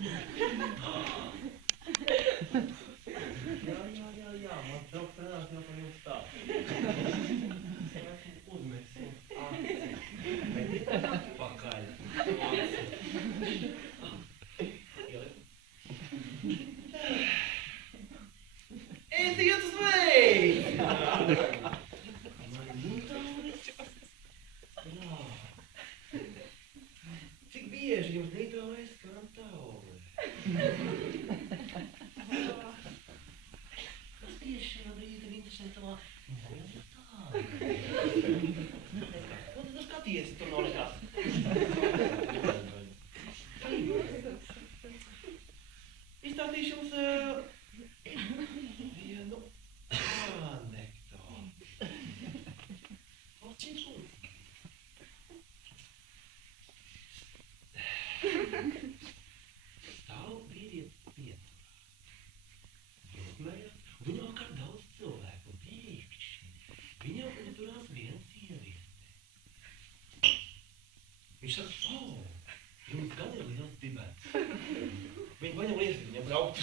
Jā, mans draugs trenās jau par jums tā. Esmu uzmetis aci. Bet atpakaļ. Esiet sveiki! Cik bieži jums Nīderlandē skan taure? Kas tieši šajā brīdī ir interesē tavā mojā? Ko tu skaties, tur nav nekas? Izstāstīšu jums vienu anekdoti. Lūdzu, lūdzu. Stāv vīrietis pieturā. Jokmējās, un viņam kā daudz cilvēku pēkšņi. Viņam pieturās viena sieviete. Viņš saka, jums gan ir liels dibens. Viņa paņem liesi, viņam braukt.